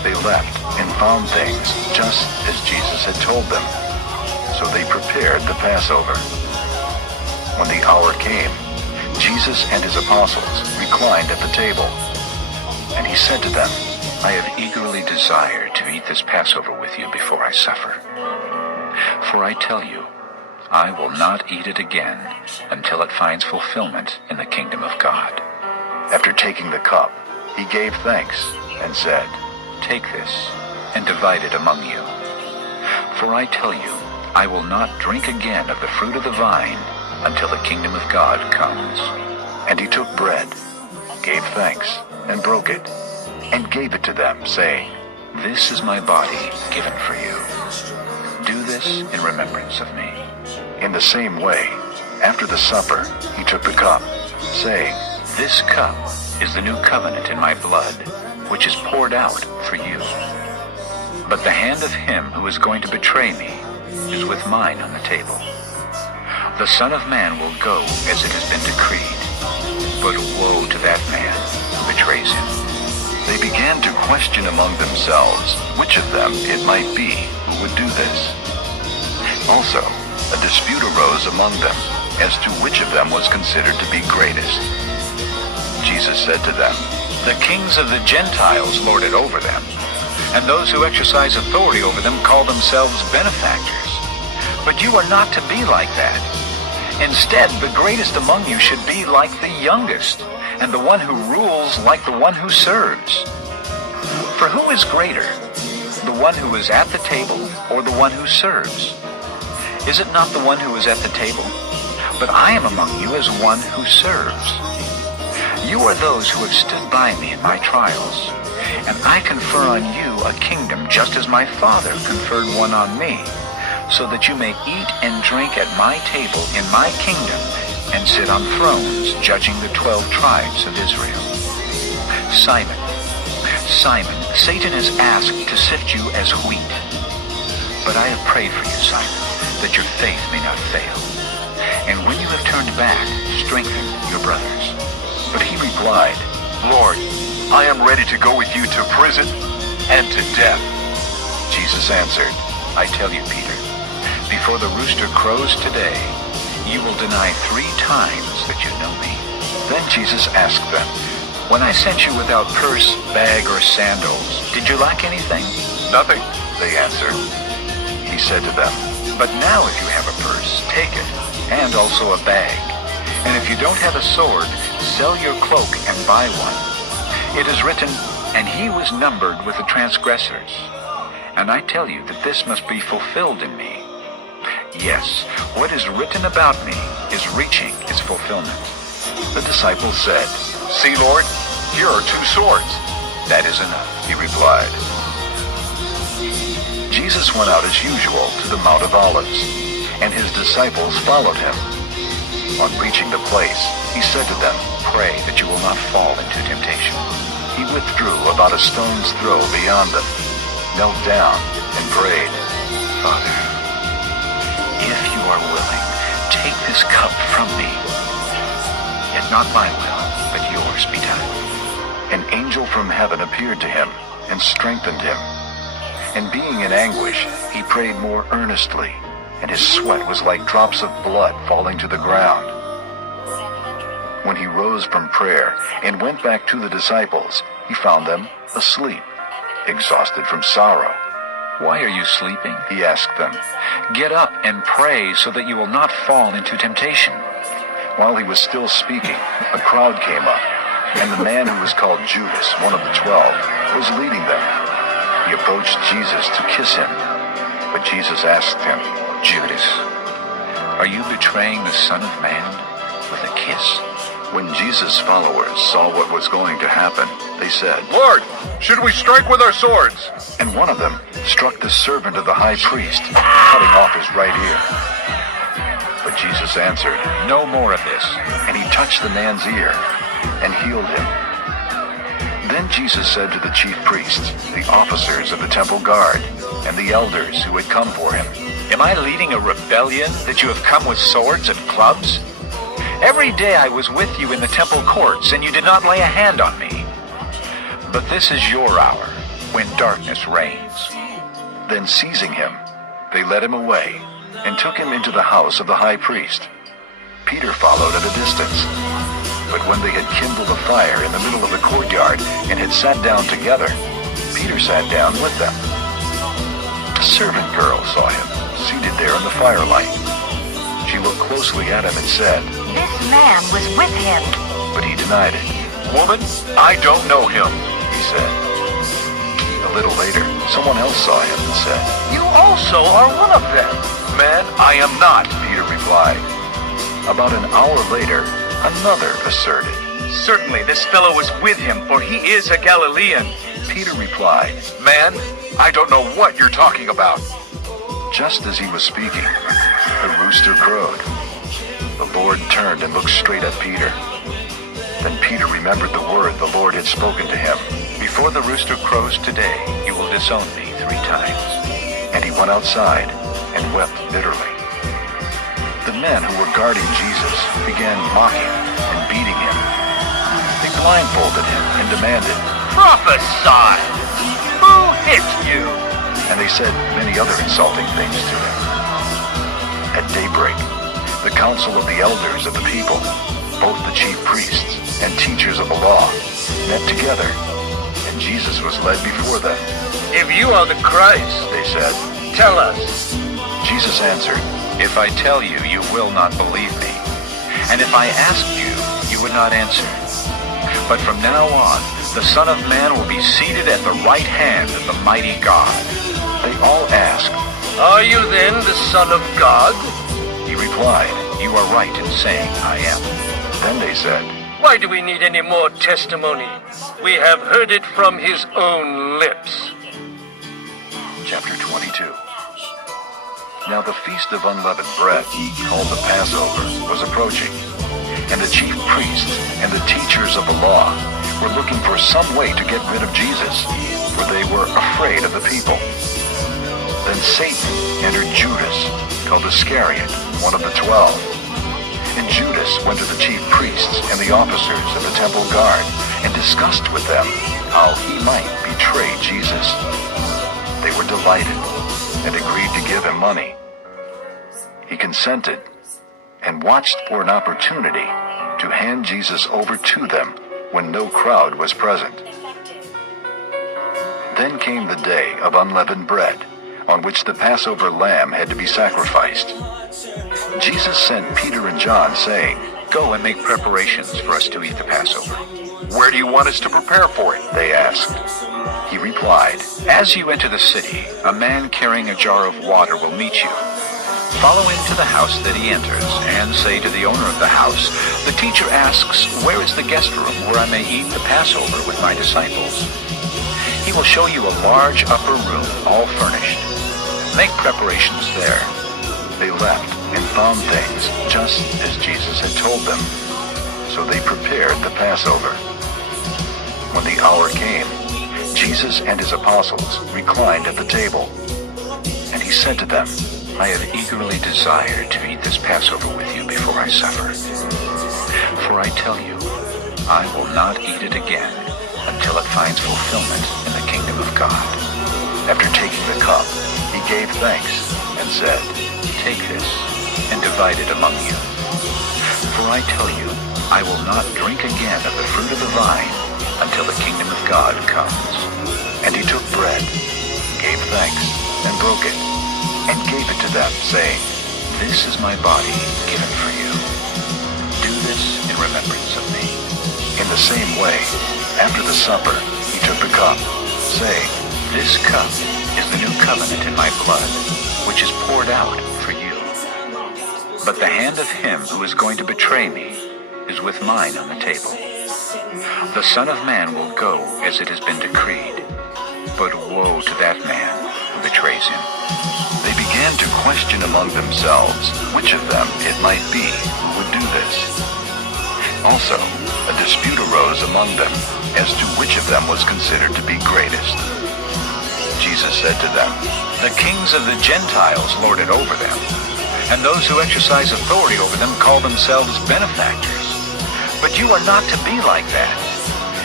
They left and found things just as Jesus had told them. So they prepared the Passover. When the hour came, Jesus and his apostles reclined at the table. And he said to them, I have eagerly desired to eat this Passover with you before I suffer. For I tell you, I will not eat it again until it finds fulfillment in the kingdom of God. After taking the cup, he gave thanks and said, Take this and divide it among you. For I tell you, I will not drink again of the fruit of the vine until the kingdom of God comes. And he took bread, gave thanks, and broke it, and gave it to them, saying, This is my body given for you. Do this in remembrance of me. In the same way, after the supper, he took the cup, saying, This cup is the new covenant in my blood, which is poured out for you. But the hand of him who is going to betray me is with mine on the table. The Son of Man will go as it has been decreed, but woe to that man who betrays him. They began to question among themselves which of them it might be who would do this. Also, a dispute arose among them as to which of them was considered to be greatest. Jesus said to them, The kings of the Gentiles lord it over them, and those who exercise authority over them call themselves benefactors. But you are not to be like that. Instead, the greatest among you should be like the youngest, and the one who rules like the one who serves. For who is greater, the one who is at the table or the one who serves? Is it not the one who is at the table? But I am among you as one who serves. You are those who have stood by me in my trials, and I confer on you a kingdom just as my Father conferred one on me, so that you may eat and drink at my table in my kingdom and sit on thrones judging the 12 tribes of Israel. Simon, Simon, Satan has asked to sift you as wheat. But I have prayed for you, Simon, that your faith may not fail. And when you have turned back, strengthen your brothers. But he replied, Lord, I am ready to go with you to prison and to death. Jesus answered, I tell you, Peter, before the rooster crows today, you will deny 3 times that you know me. Then Jesus asked them, When I sent you without purse, bag, or sandals, did you lack anything? Nothing, they answered. He said to them, But now if you have a purse, take it, and also a bag. And if you don't have a sword, sell your cloak and buy one. It is written, And he was numbered with the transgressors. And I tell you that this must be fulfilled in me. Yes, what is written about me is reaching its fulfillment. The disciples said, See, Lord, here are 2 swords. That is enough, he replied. Jesus went out as usual to the Mount of Olives, and his disciples followed him. On reaching the place, he said to them, Pray that you will not fall into temptation. He withdrew about a stone's throw beyond them, knelt down, and prayed, Father, if you are willing, take this cup from me. Yet not my will, but yours be done. An angel from heaven appeared to him and strengthened him. And being in anguish, he prayed more earnestly, and his sweat was like drops of blood falling to the ground. When he rose from prayer and went back to the disciples, he found them asleep, exhausted from sorrow. Why are you sleeping? He asked them. Get up and pray so that you will not fall into temptation. While he was still speaking, a crowd came up, and the man who was called Judas, one of the 12, was leading them. He approached Jesus to kiss him, but Jesus asked him, Judas, are you betraying the Son of Man with a kiss? When Jesus' followers saw what was going to happen, they said, Lord, should we strike with our swords? And one of them struck the servant of the high priest, cutting off his right ear. But Jesus answered, No more of this. And he touched the man's ear and healed him. Then Jesus said to the chief priests, the officers of the temple guard, and the elders who had come for him, Am I leading a rebellion that you have come with swords and clubs? Every day I was with you in the temple courts, and you did not lay a hand on me. But this is your hour, when darkness reigns. Then seizing him, they led him away and took him into the house of the high priest. Peter followed at a distance. But when they had kindled a fire in the middle of the courtyard and had sat down together, Peter sat down with them. A servant girl saw him seated there in the firelight. She looked closely at him and said, "This man was with him." But he denied it. "Woman, I don't know him," he said. A little later, someone else saw him and said, "You also are one of them." "Man, I am not," Peter replied. About an hour later, another asserted, "Certainly this fellow was with him, for he is a Galilean." Peter replied, "Man, I don't know what you're talking about." Just as he was speaking, the rooster crowed. The Lord turned and looked straight at Peter. Then Peter remembered the word the Lord had spoken to him. "Before the rooster crows today, you will disown me 3 times. And he went outside and wept bitterly. The men who were guarding Jesus began mocking and beating him. They blindfolded him and demanded, "Prophesy! Who hit you?" And they said many other insulting things to him. At daybreak, the council of the elders of the people, both the chief priests and teachers of the law, met together, and Jesus was led before them. "If you are the Christ," they said, "tell us." Jesus answered, "If I tell you, you will not believe me. And if I asked you, you would not answer. But from now on, the Son of Man will be seated at the right hand of the mighty God." They all asked, "Are you then the Son of God?" He replied, "You are right in saying I am." Then they said, "Why do we need any more testimony? We have heard it from his own lips." Chapter 22. Now the feast of unleavened bread, called the Passover, was approaching, and the chief priests and the teachers of the law were looking for some way to get rid of Jesus, for they were afraid of the people. Then Satan entered Judas, called Iscariot, one of the 12. And Judas went to the chief priests and the officers of the temple guard and discussed with them how he might betray Jesus. They were delighted and agreed to give him money. He consented and watched for an opportunity to hand Jesus over to them when no crowd was present. Then came the day of unleavened bread, on which the Passover lamb had to be sacrificed. Jesus sent Peter and John, saying, "Go and make preparations for us to eat the Passover." "Where do you want us to prepare for it?" they asked. He replied, "As you enter the city, a man carrying a jar of water will meet you. Follow him to the house that he enters, and say to the owner of the house, 'The teacher asks, where is the guest room where I may eat the Passover with my disciples?' He will show you a large upper room, all furnished. Make preparations there." They left and found things just as Jesus had told them. So they prepared the Passover. When the hour came, Jesus and his apostles reclined at the table. And he said to them, "I have eagerly desired to eat this Passover with you before I suffer. For I tell you, I will not eat it again until it finds fulfillment in the kingdom of God." After taking the cup, he gave thanks and said, "Take this and divide it among you. For I tell you, I will not drink again of the fruit of the vine until the kingdom of God comes." And he took bread, gave thanks, and broke it, and gave it to them, saying, "This is my body given for you. Do this in remembrance of me." In the same way, after the supper, he took the cup, saying, "This cup is the new covenant in my blood, which is poured out for you. But the hand of him who is going to betray me is with mine on the table. The Son of Man will go as it has been decreed, but woe to that man who betrays him." They began to question among themselves which of them it might be who would do this. Also, a dispute arose among them as to which of them was considered to be greatest. Jesus said to them, "The kings of the Gentiles lord it over them, and those who exercise authority over them call themselves benefactors. But you are not to be like that.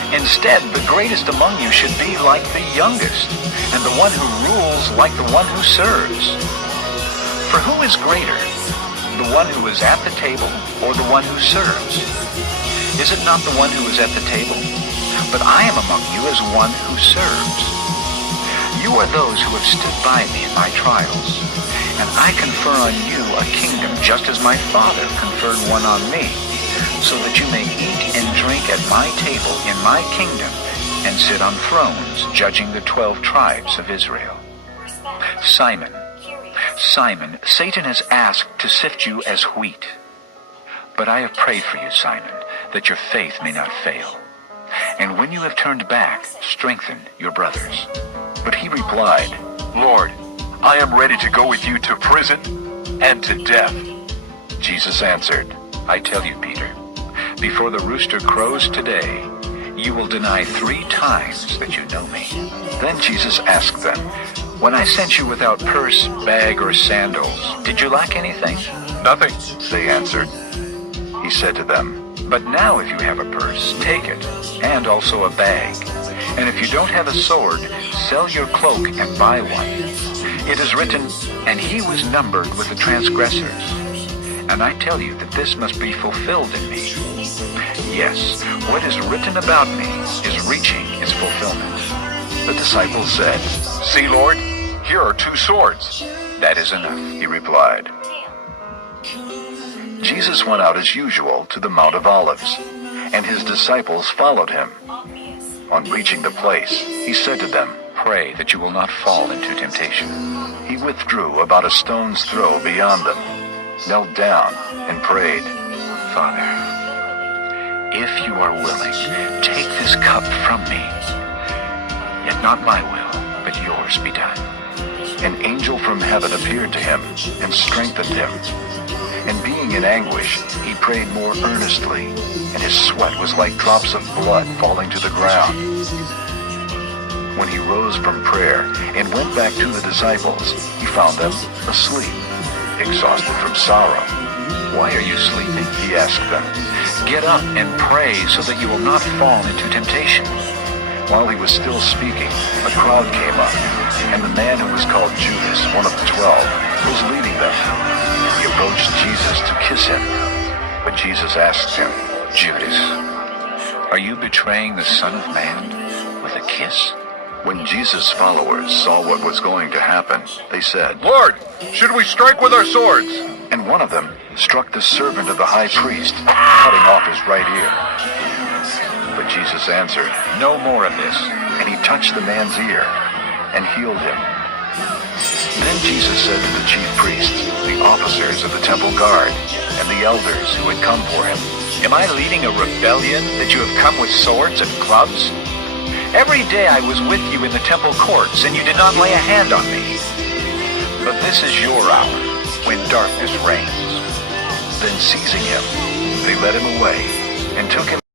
Instead, the greatest among you should be like the youngest, and the one who rules like the one who serves. For who is greater, the one who is at the table or the one who serves? Is it not the one who is at the table? But I am among you as one who serves. You are those who have stood by me in my trials, and I confer on you a kingdom just as my Father conferred one on me, so that you may eat and drink at my table in my kingdom and sit on thrones judging the 12 tribes of Israel. Simon, Simon, Satan has asked to sift you as wheat. But I have prayed for you, Simon, that your faith may not fail. And when you have turned back, strengthen your brothers. But he replied, Lord, I am ready to go with you to prison and to death. Jesus answered, I tell you, Peter, before the rooster crows today, you will deny 3 times that you know me. Then Jesus asked them, when I sent you without purse, bag, or sandals, did you lack anything? Nothing, they answered. He said to them, but now if you have a purse, take it, and also a bag. And if you don't have a sword, sell your cloak and buy one. It is written, and he was numbered with the transgressors. And I tell you that this must be fulfilled in me. Yes, what is written about me is reaching its fulfillment. The disciples said, see, Lord, here are 2 swords. That is enough, he replied. Jesus went out as usual to the Mount of Olives, and his disciples followed him. On reaching the place, he said to them, pray that you will not fall into temptation. He withdrew about a stone's throw beyond them, knelt down, and prayed, Father, if you are willing, take this cup from me. Yet not my will, but yours be done. An angel from heaven appeared to him and strengthened him. And being in anguish, he prayed more earnestly, and his sweat was like drops of blood falling to the ground. When he rose from prayer and went back to the disciples, he found them asleep, exhausted from sorrow. Why are you sleeping? He asked them. Get up and pray so that you will not fall into temptation. While he was still speaking, a crowd came up, and the man who was called Judas, one of the 12, was leading them. He approached Jesus to kiss him, but Jesus asked him, Judas, are you betraying the Son of Man with a kiss? When Jesus' followers saw what was going to happen, they said, Lord, should we strike with our swords? And one of them struck the servant of the high priest, cutting off his right ear. But Jesus answered, no more of this. And he touched the man's ear and healed him. Then Jesus said to the chief priests, the officers of the temple guard, and the elders who had come for him, am I leading a rebellion that you have come with swords and clubs? Every day I was with you in the temple courts, and you did not lay a hand on me. But this is your hour, when darkness reigns. Then seizing him, they led him away and took him